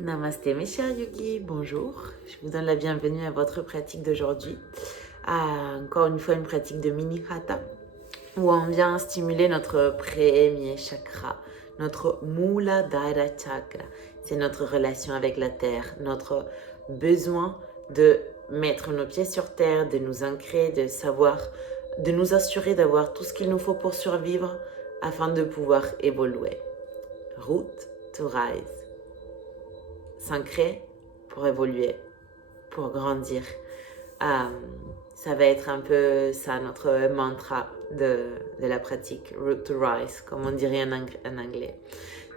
Namasté mes chers yogis, bonjour. Je vous donne la bienvenue à votre pratique d'aujourd'hui. Encore une fois une pratique de mini hatha où on vient stimuler notre premier chakra, notre Muladhara chakra. C'est notre relation avec la terre, notre besoin de mettre nos pieds sur terre, de nous ancrer, de nous assurer d'avoir tout ce qu'il nous faut pour survivre afin de pouvoir évoluer. Root to rise. S'ancrer pour évoluer, pour grandir. Ça va être un peu ça notre mantra de la pratique, root to rise, comme on dirait en anglais.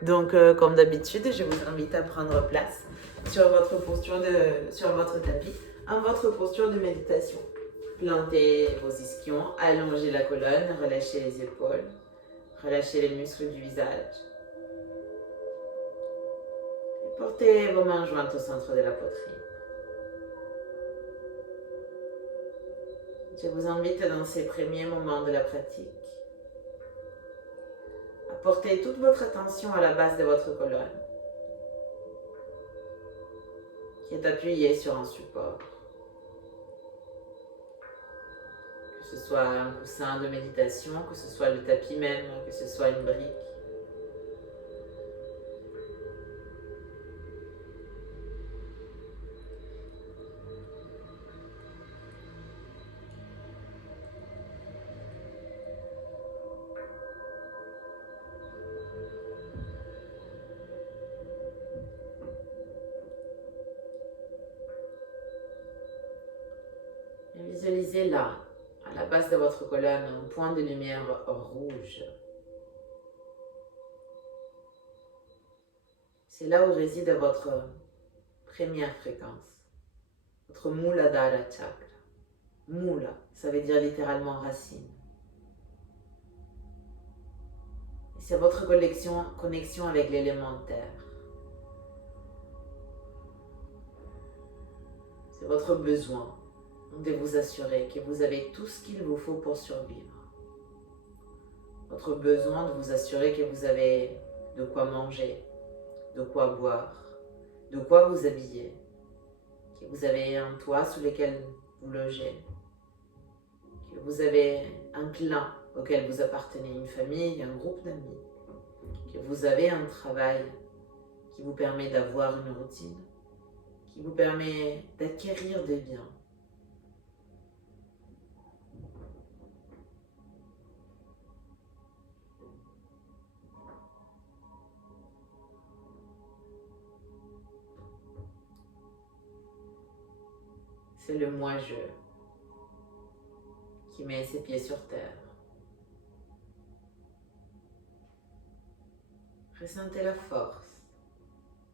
Donc, comme d'habitude, je vous invite à prendre place sur votre tapis, en votre posture de méditation. Plantez vos ischions, allongez la colonne, relâchez les épaules, relâchez les muscles du visage. Portez vos mains jointes au centre de la poitrine. Je vous invite dans ces premiers moments de la pratique à porter toute votre attention à la base de votre colonne, qui est appuyée sur un support. Que ce soit un coussin de méditation, que ce soit le tapis même, que ce soit une brique. Et visualisez là, à la base de votre colonne, un point de lumière rouge. C'est là où réside votre première fréquence, votre Muladhara chakra. Mula, ça veut dire littéralement racine. C'est votre connexion avec l'élémentaire. C'est votre besoin de vous assurer que vous avez tout ce qu'il vous faut pour survivre. Votre besoin de vous assurer que vous avez de quoi manger, de quoi boire, de quoi vous habiller, que vous avez un toit sous lequel vous logez, que vous avez un clan auquel vous appartenez, une famille, un groupe d'amis, que vous avez un travail qui vous permet d'avoir une routine, qui vous permet d'acquérir des biens. C'est le moi-je qui met ses pieds sur terre. Ressentez la force,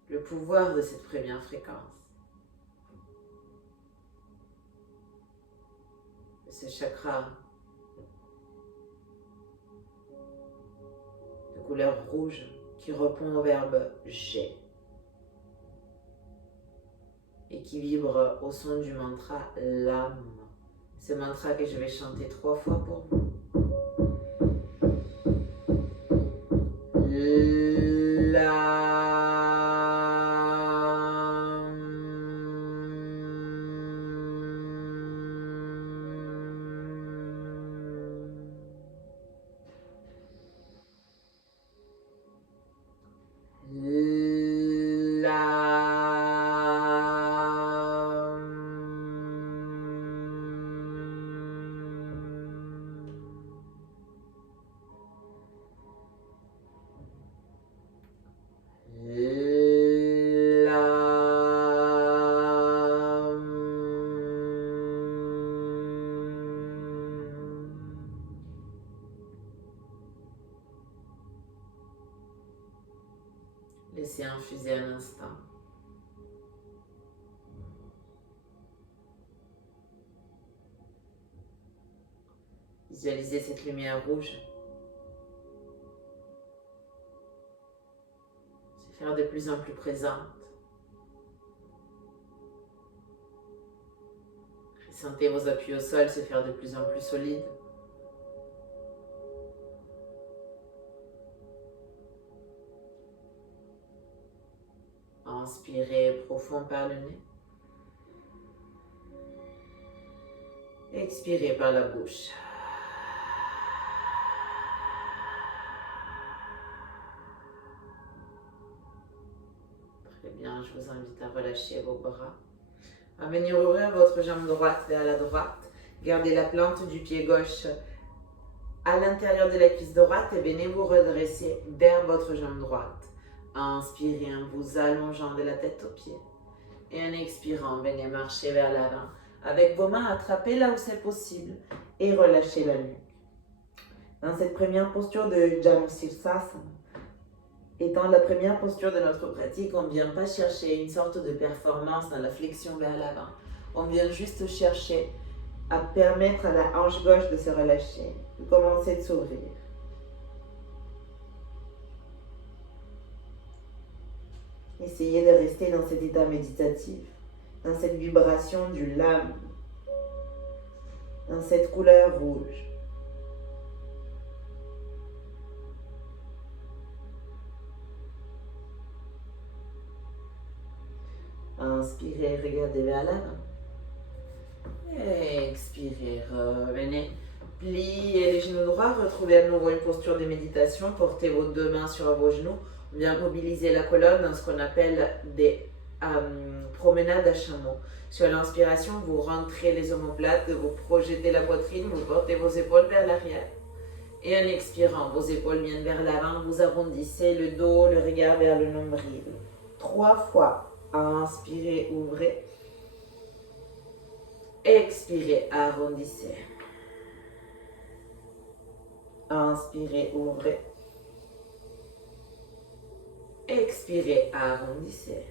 le pouvoir de cette première fréquence, de ce chakra de couleur rouge qui répond au verbe j'ai et qui vibre au son du mantra l'âme. Ce mantra que je vais chanter 3 fois pour vous. Laissez infuser un instant. Visualisez cette lumière rouge se faire de plus en plus présente. Sentez vos appuis au sol se faire de plus en plus solides. Inspirez profond par le nez. Expirez par la bouche. Très bien, je vous invite à relâcher vos bras. À venir ouvrir votre jambe droite vers la droite. Gardez la plante du pied gauche à l'intérieur de la cuisse droite et venez vous redresser vers votre jambe droite. Inspirez en vous allongeant de la tête aux pieds. Et en expirant, venez marcher vers l'avant. Avec vos mains, attrapez là où c'est possible et relâchez la nuque. Dans cette première posture de Janusirsasana, étant la première posture de notre pratique, on ne vient pas chercher une sorte de performance dans la flexion vers l'avant. On vient juste chercher à permettre à la hanche gauche de se relâcher, de commencer de s'ouvrir. Essayez de rester dans cet état méditatif, dans cette vibration du lame, dans cette couleur rouge. Inspirez, regardez vers l'avant. Expirez, revenez. Pliez les genoux droits, retrouvez à nouveau une posture de méditation. Portez vos deux mains sur vos genoux. On vient mobiliser la colonne dans ce qu'on appelle des promenades à chameau. Sur l'inspiration, vous rentrez les omoplates, vous projetez la poitrine, vous portez vos épaules vers l'arrière. Et en expirant, vos épaules viennent vers l'avant, vous arrondissez le dos, le regard vers le nombril. 3 fois. Inspirez, ouvrez. Expirez, arrondissez. Inspirez, ouvrez. Expirez, arrondissez.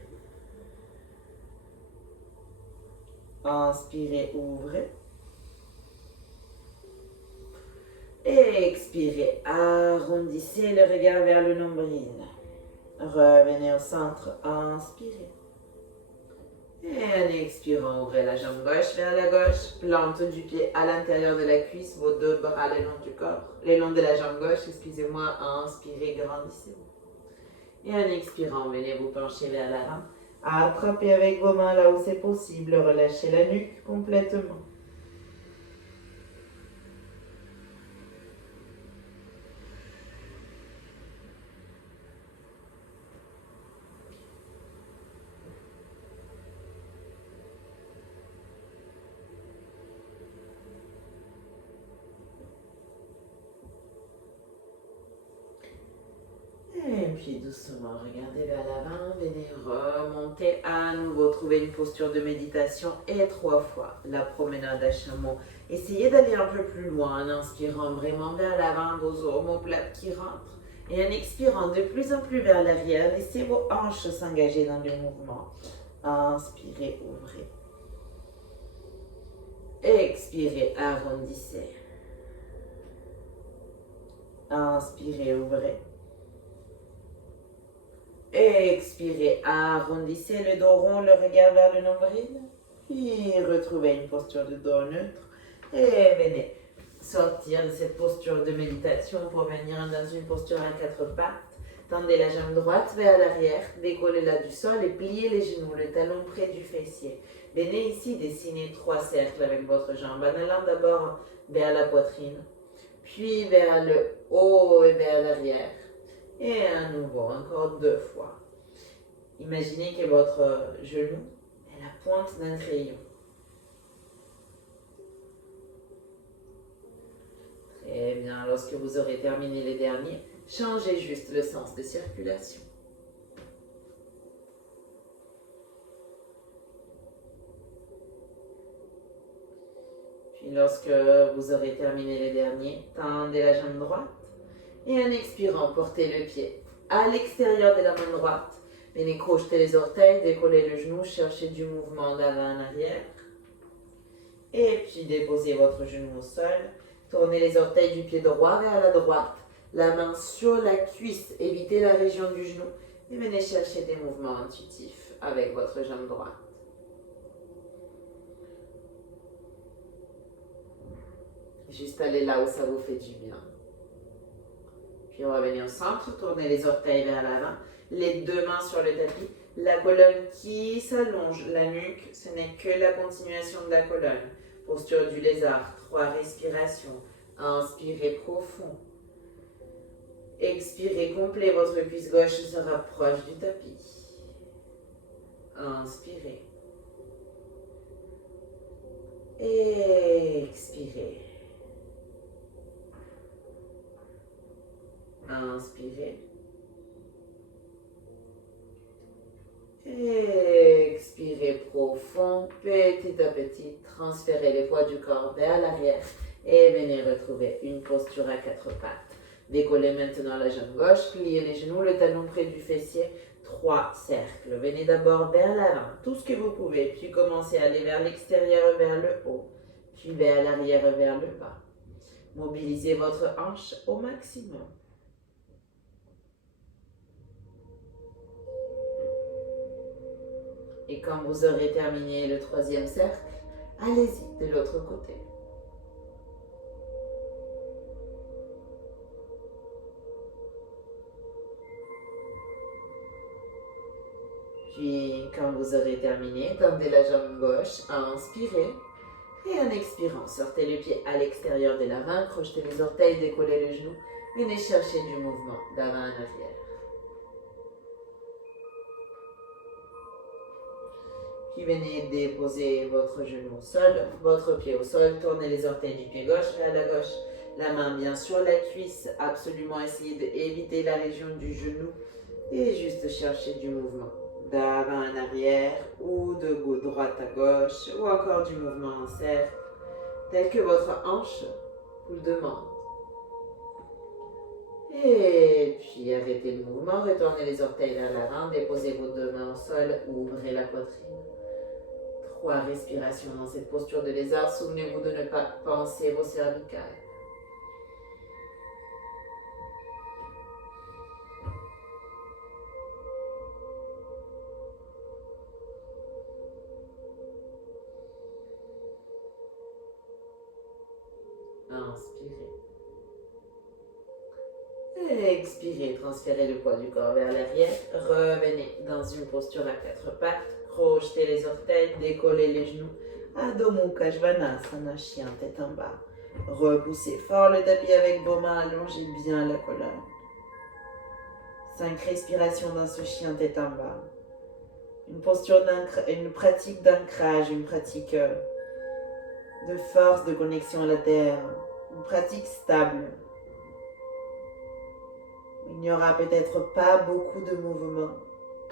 Inspirez, ouvrez. Expirez, arrondissez le regard vers le nombril. Revenez au centre, inspirez. Et en expirant, ouvrez la jambe gauche vers la gauche, plante du pied à l'intérieur de la cuisse, vos deux bras le long du corps, le long de la jambe gauche, excusez-moi, inspirez, grandissez-vous. Et en expirant, venez vous pencher vers l'avant, attrapez avec vos mains là où c'est possible, relâchez la nuque complètement. Et puis doucement, regardez vers l'avant, venez remonter à nouveau, trouver une posture de méditation et 3 fois la promenade à chameau. Essayez d'aller un peu plus loin en inspirant vraiment vers l'avant, vos omoplates qui rentrent. Et en expirant de plus en plus vers l'arrière, laissez vos hanches s'engager dans le mouvement. Inspirez, ouvrez. Expirez, arrondissez. Inspirez, ouvrez. Expirez, arrondissez le dos rond, le regard vers le nombril. Puis retrouvez une posture de dos neutre. Et venez sortir de cette posture de méditation pour venir dans une posture à 4 pattes. Tendez la jambe droite vers l'arrière, décollez-la du sol et pliez les genoux, le talon près du fessier. Venez ici dessiner 3 cercles avec votre jambe, en allant d'abord vers la poitrine, puis vers le haut et vers l'arrière. Et à nouveau, encore 2 fois. Imaginez que votre genou est la pointe d'un crayon. Très bien, lorsque vous aurez terminé les derniers, changez juste le sens de circulation. Puis lorsque vous aurez terminé les derniers, tendez la jambe droite. Et en expirant, portez le pied à l'extérieur de la main droite. Venez crocheter les orteils, décoller le genou, cherchez du mouvement d'avant en arrière. Et puis déposez votre genou au sol. Tournez les orteils du pied droit vers la droite. La main sur la cuisse, évitez la région du genou. Et venez chercher des mouvements intuitifs avec votre jambe droite. Juste aller là où ça vous fait du bien. Puis on va venir au centre, tourner les orteils vers l'avant, les 2 mains sur le tapis, La colonne qui s'allonge, la nuque, ce n'est que la continuation de la colonne. Posture du lézard, 3 respirations. Inspirez profond. Expirez complet, votre cuisse gauche se rapproche du tapis. Inspirez. Expirez. Inspirez. Expirez profond, petit à petit, transférez les poids du corps vers l'arrière et venez retrouver une posture à 4 pattes. Décollez maintenant la jambe gauche, pliez les genoux, le talon près du fessier, 3 cercles. Venez d'abord vers l'avant, tout ce que vous pouvez, puis commencez à aller vers l'extérieur, vers le haut, puis vers l'arrière, vers le bas. Mobilisez votre hanche au maximum. Et quand vous aurez terminé le 3e cercle, allez-y de l'autre côté. Puis, quand vous aurez terminé, tendez la jambe gauche, inspirez. Et en expirant, sortez les pieds à l'extérieur de l'avant, crochetez les orteils, décollez les genoux. Venez chercher du mouvement d'avant en arrière. Puis venez déposer votre genou au sol, votre pied au sol, tournez les orteils du pied gauche vers la gauche. La main bien sur la cuisse, absolument essayez d'éviter la région du genou et juste chercher du mouvement d'avant en arrière ou de droite à gauche ou encore du mouvement en cercle tel que votre hanche vous le demande. Et puis arrêtez le mouvement, retournez les orteils vers l'avant, déposez vos 2 mains au sol, ouvrez la poitrine. 3 respirations dans cette posture de lézard. Souvenez-vous de ne pas penser vos cervicales. Inspirez. Expirez, transférez le poids du corps vers l'arrière. Revenez dans une posture à 4 pattes. Crochetez les orteils, décollez les genoux. Adho Mukha Svanasana, chien tête en bas. Repoussez fort le tapis avec vos mains, allongez bien la colonne. 5 respirations dans ce chien tête en bas. Une posture une pratique d'ancrage, une pratique de force, de connexion à la terre. Une pratique stable. Il n'y aura peut-être pas beaucoup de mouvement,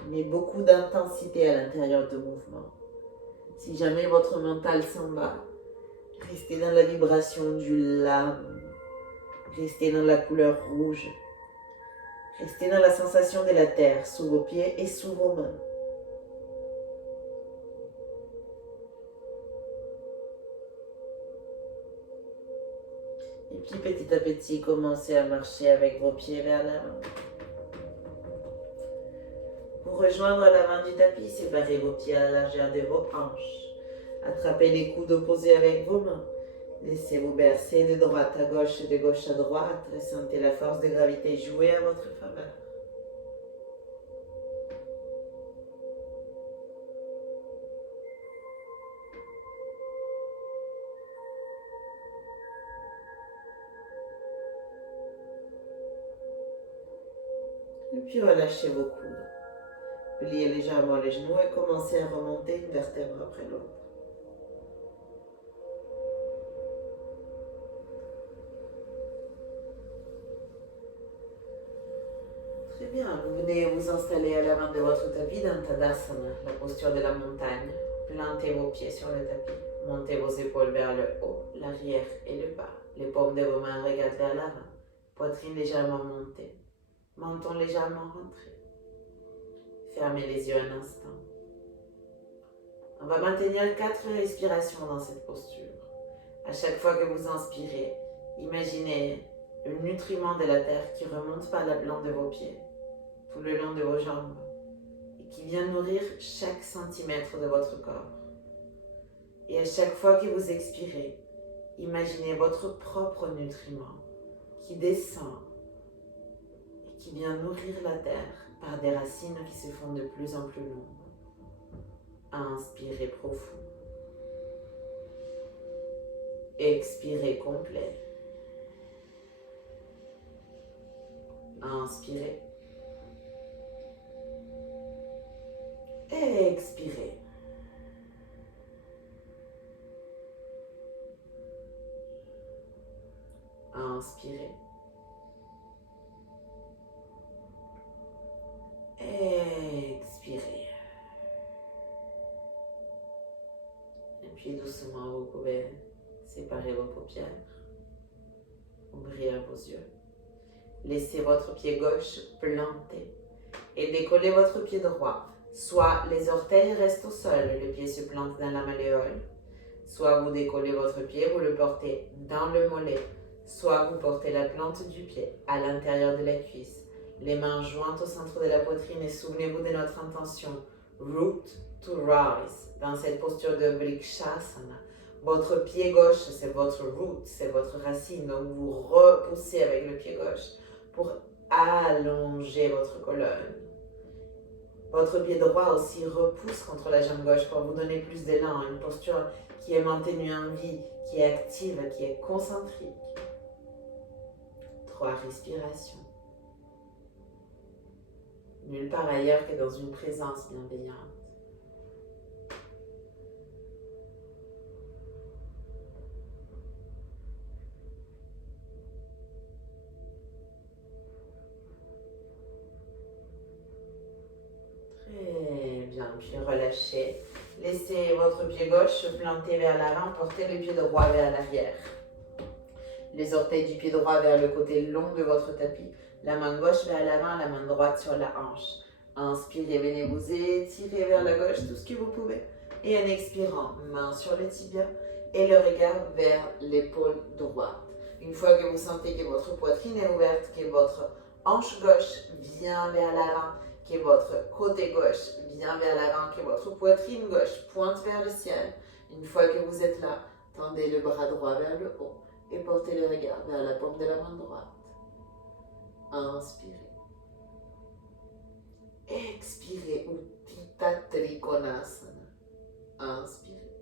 mais beaucoup d'intensité à l'intérieur de mouvement. Si jamais votre mental s'en va, restez dans la vibration du lame, restez dans la couleur rouge, restez dans la sensation de la terre sous vos pieds et sous vos mains. Et puis petit à petit, commencez à marcher avec vos pieds vers l'avant. Pour rejoindre l'avant du tapis, séparez vos pieds à la largeur de vos hanches. Attrapez les coudes opposés avec vos mains. Laissez-vous bercer de droite à gauche et de gauche à droite. Ressentez la force de gravité jouer à votre faveur. Et puis relâchez vos coudes. Pliez légèrement les genoux et commencez à remonter une vertèbre après l'autre. Très bien, vous venez vous installer à l'avant de votre tapis dans Tadasana, la posture de la montagne. Plantez vos pieds sur le tapis. Montez vos épaules vers le haut, l'arrière et le bas. Les paumes de vos mains regardent vers l'avant. Poitrine légèrement montée. Menton légèrement rentré. Fermez les yeux un instant. On va maintenir 4 respirations dans cette posture. À chaque fois que vous inspirez, imaginez le nutriment de la terre qui remonte par la plante de vos pieds, tout le long de vos jambes, et qui vient nourrir chaque centimètre de votre corps. Et à chaque fois que vous expirez, imaginez votre propre nutriment qui descend et qui vient nourrir la terre par des racines qui se font de plus en plus longues. Inspirez profond. Expirez complet. Inspirez. Expirez. Inspirez. Expirez. Et puis doucement, vous pouvez séparer vos paupières. Ouvrir vos yeux. Laissez votre pied gauche planté et décollez votre pied droit. Soit les orteils restent au sol, le pied se plante dans la malléole. Soit vous décollez votre pied, vous le portez dans le mollet. Soit vous portez la plante du pied à l'intérieur de la cuisse. Les mains jointes au centre de la poitrine et souvenez-vous de notre intention. Root to rise. Dans cette posture de Vrikshasana. Votre pied gauche, c'est votre root, c'est votre racine. Donc vous repoussez avec le pied gauche pour allonger votre colonne. Votre pied droit aussi repousse contre la jambe gauche pour vous donner plus d'élan. Une posture qui est maintenue en vie, qui est active, qui est concentrique. 3 respirations. Nulle part ailleurs que dans une présence bienveillante. Très bien, puis relâchez. Laissez votre pied gauche se planter vers l'avant, portez le pied droit vers l'arrière. Les orteils du pied droit vers le côté long de votre tapis. La main gauche vers l'avant, la main droite sur la hanche. Inspirez, venez vous étirer vers la gauche tout ce que vous pouvez. Et en expirant, main sur le tibia et le regard vers l'épaule droite. Une fois que vous sentez que votre poitrine est ouverte, que votre hanche gauche vient vers l'avant, que votre côté gauche vient vers l'avant, que votre poitrine gauche pointe vers le ciel. Une fois que vous êtes là, tendez le bras droit vers le haut et portez le regard vers la paume de la main droite. Inspirez. Expirez, Utthita Trikonasana. Inspirez.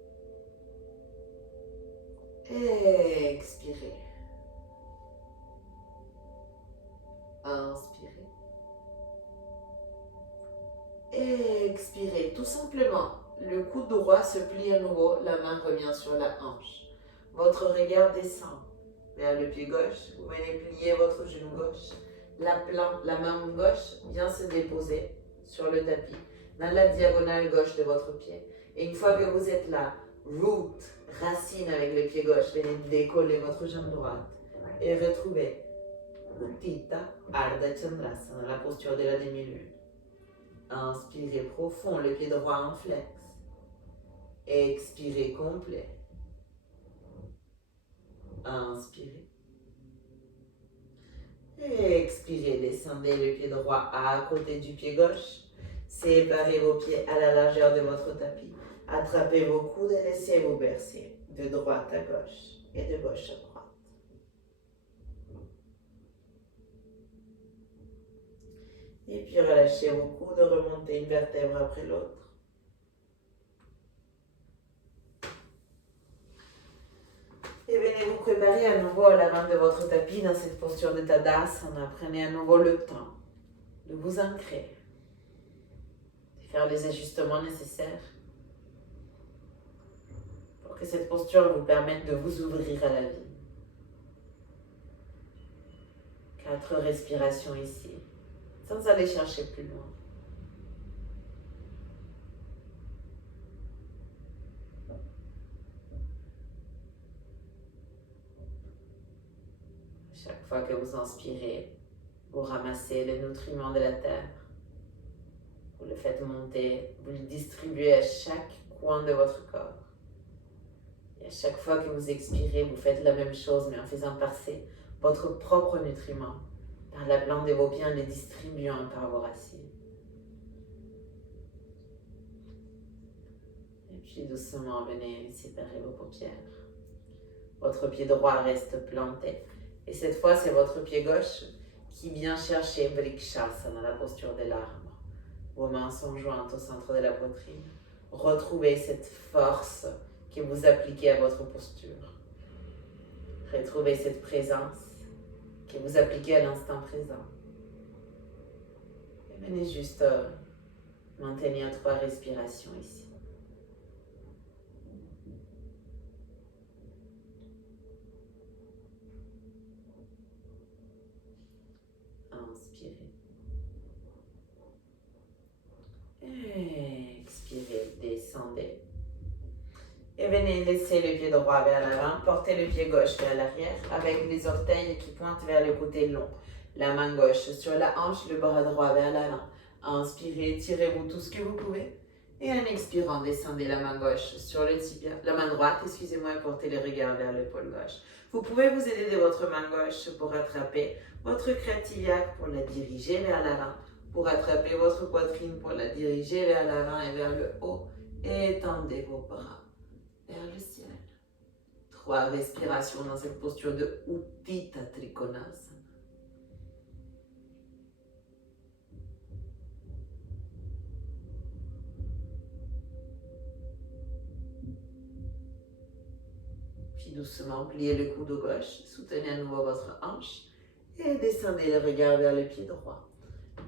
Expirez. Inspirez. Expirez. Tout simplement, le coude droit se plie à nouveau, la main revient sur la hanche. Votre regard descend vers le pied gauche. Vous venez plier votre genou gauche. La main gauche vient se déposer sur le tapis, dans la diagonale gauche de votre pied. Et une fois que vous êtes là, root, racine avec le pied gauche, venez décoller votre jambe droite et retrouvez Utthita Ardha Chandrasana, la posture de la demi-lune. Inspirez profond, le pied droit en flex. Expirez complet. Inspirez. Expirez, descendez le pied droit à côté du pied gauche. Séparez vos pieds à la largeur de votre tapis. Attrapez vos coudes et laissez-vous bercer de droite à gauche et de gauche à droite. Et puis relâchez vos coudes, remontez une vertèbre après l'autre. Et venez vous préparer à nouveau à l'avant de votre tapis dans cette posture de Tadasana. Prenez à nouveau le temps de vous ancrer, de faire les ajustements nécessaires pour que cette posture vous permette de vous ouvrir à la vie. 4 respirations ici, sans aller chercher plus loin. Chaque fois que vous inspirez, vous ramassez les nutriments de la terre. Vous le faites monter, vous le distribuez à chaque coin de votre corps. Et à chaque fois que vous expirez, vous faites la même chose, mais en faisant passer votre propre nutriment par la plante de vos pieds en les distribuant par vos racines. Et puis doucement, venez séparer vos paupières. Votre pied droit reste planté. Et cette fois, c'est votre pied gauche qui vient chercher Vrikshasana, la posture de l'arbre. Vos mains sont jointes au centre de la poitrine. Retrouvez cette force que vous appliquez à votre posture. Retrouvez cette présence que vous appliquez à l'instant présent. Et venez juste maintenir 3 respirations ici. Inspirez. Expirez, descendez. Et venez laisser le pied droit vers l'avant, portez le pied gauche vers l'arrière avec les orteils qui pointent vers le côté long. La main gauche sur la hanche, le bras droit vers l'avant. Inspirez, tirez-vous tout ce que vous pouvez. Et en expirant, descendez la main gauche sur le tibia, la main droite, excusez-moi, et portez le regard vers l'épaule gauche. Vous pouvez vous aider de votre main gauche pour attraper votre crête iliaque, pour la diriger vers l'avant, pour attraper votre poitrine, pour la diriger vers l'avant et vers le haut. Et étendez vos bras vers le ciel. 3 respirations dans cette posture de Utthita Trikonasana. Puis doucement, pliez le coude gauche, soutenez à nouveau votre hanche et descendez le regard vers le pied droit.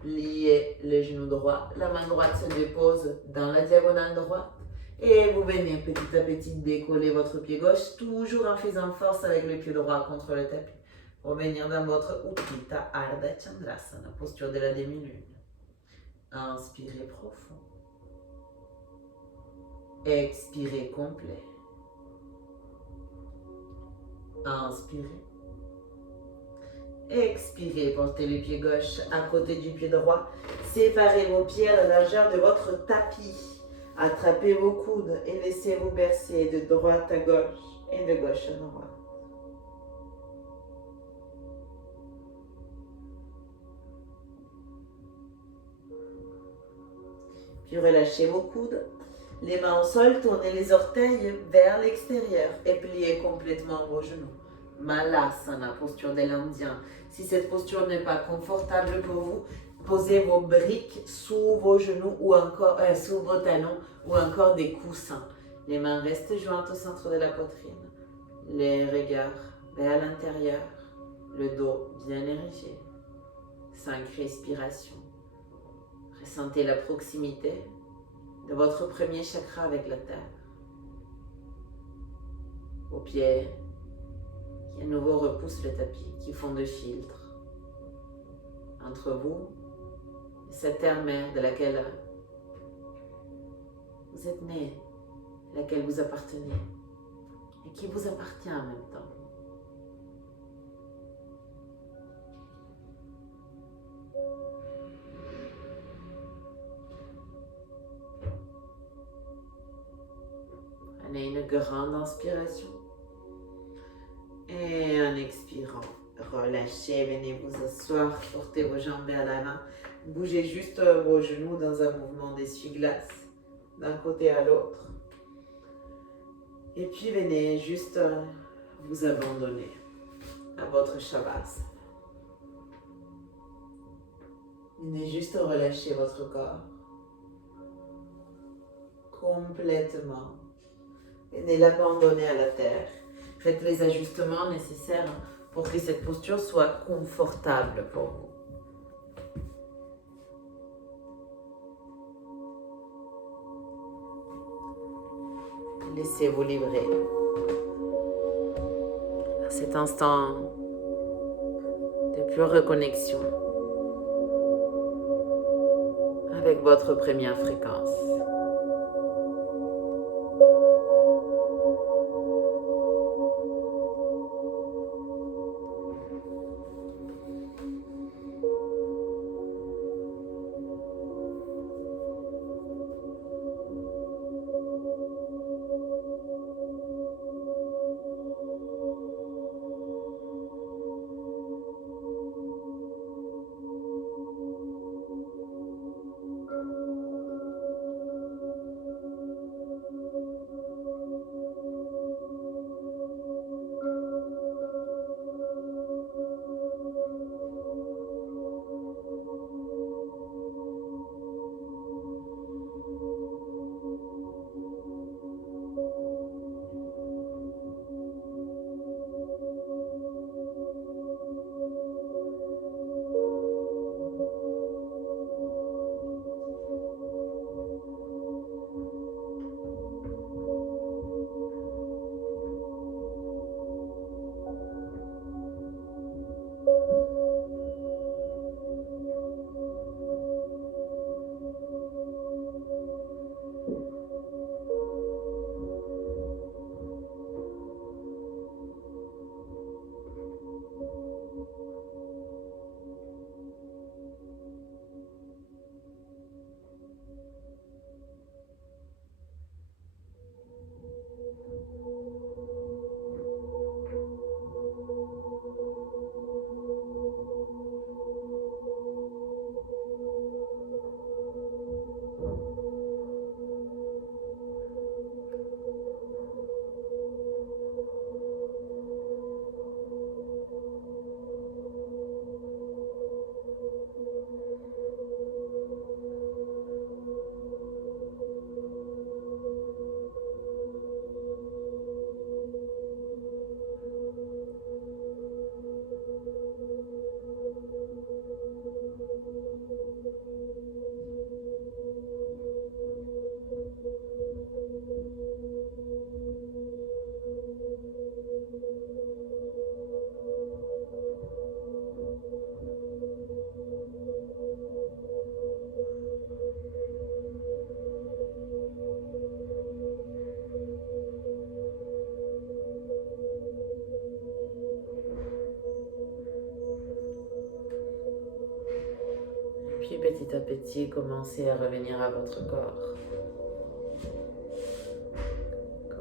Pliez le genou droit, la main droite se dépose dans la diagonale droite et vous venez petit à petit décoller votre pied gauche, toujours en faisant force avec le pied droit contre le tapis. Revenir dans votre Utthita Ardha Chandrasana, posture de la demi-lune. Inspirez profond. Expirez complet. Inspirez. Expirez, portez le pied gauche à côté du pied droit. Séparez vos pieds à la largeur de votre tapis. Attrapez vos coudes et laissez-vous bercer de droite à gauche et de gauche à droite. Puis relâchez vos coudes. Les mains au sol, tournez les orteils vers l'extérieur et pliez complètement vos genoux. Malasana, posture de l'Indien. Si cette posture n'est pas confortable pour vous, posez vos briques sous vos genoux ou encore sous vos talons ou encore des coussins. Les mains restent jointes au centre de la poitrine. Les regards vers l'intérieur. Le dos bien érigé. 5 respirations. Ressentez la proximité de votre premier chakra avec la terre. Vos pieds qui à nouveau repoussent le tapis, qui font de filtre entre vous et cette terre-mère de laquelle vous êtes né, à laquelle vous appartenez et qui vous appartient en même temps. Prenez une grande inspiration. Et en expirant, relâchez, venez vous asseoir, portez vos jambes vers l'avant. Bougez juste vos genoux dans un mouvement d'essuie-glace, d'un côté à l'autre. Et puis venez juste vous abandonner à votre Shavasana. Venez juste relâcher votre corps complètement. Venez l'abandonner à la terre. Faites les ajustements nécessaires pour que cette posture soit confortable pour vous. Laissez-vous livrer à cet instant de pure reconnexion avec votre première fréquence. petit à petit, commencez à revenir à votre corps.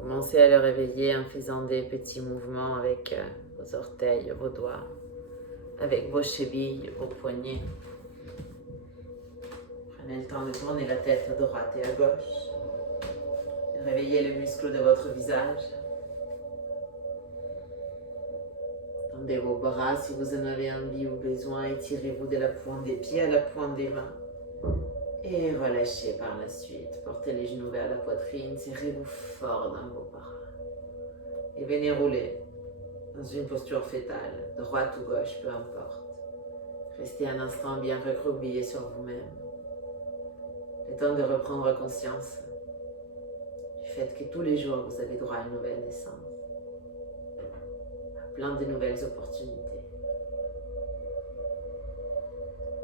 Commencez à le réveiller en faisant des petits mouvements avec vos orteils, vos doigts, avec vos chevilles, vos poignets. Prenez le temps de tourner la tête à droite et à gauche. Réveillez les muscles de votre visage. Tendez vos bras si vous en avez envie ou besoin. Étirez-vous de la pointe des pieds à la pointe des mains. Et relâchez par la suite. Portez les genoux vers la poitrine. Serrez-vous fort dans vos bras. Et venez rouler dans une posture fétale, droite ou gauche, peu importe. Restez un instant bien recroquevillé sur vous-même. Le temps de reprendre conscience du fait que tous les jours, vous avez droit à une nouvelle naissance, à plein de nouvelles opportunités.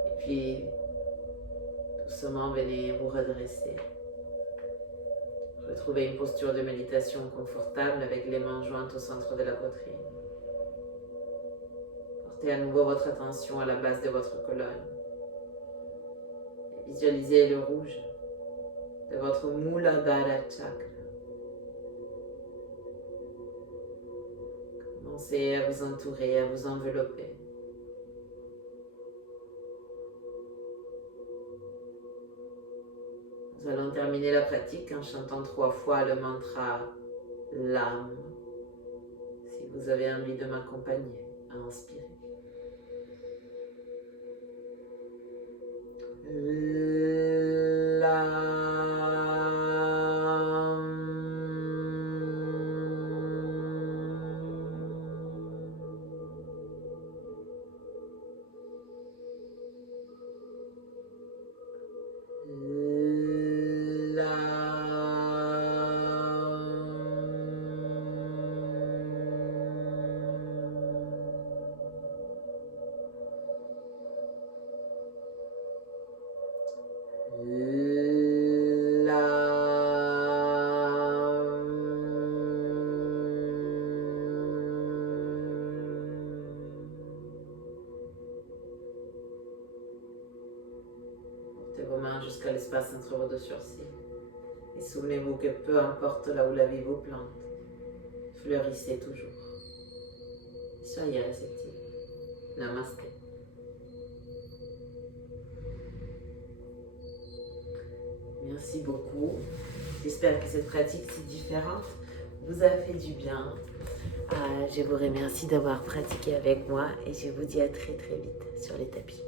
Et puis, doucement, venez vous redresser. Retrouvez une posture de méditation confortable avec les mains jointes au centre de la poitrine. Portez à nouveau votre attention à la base de votre colonne. Et visualisez le rouge de votre Muladhara Chakra. Commencez à vous entourer, à vous envelopper. Nous allons terminer la pratique en chantant 3 fois le mantra l'âme. Si vous avez envie de m'accompagner à inspirer. Portez vos mains jusqu'à l'espace entre vos 2 sourcils. Et souvenez-vous que peu importe là où la vie vous plante, fleurissez toujours. Soyez réceptifs. Namasté. Merci beaucoup. J'espère que cette pratique si différente vous a fait du bien. Je vous remercie d'avoir pratiqué avec moi et je vous dis à très très vite sur les tapis.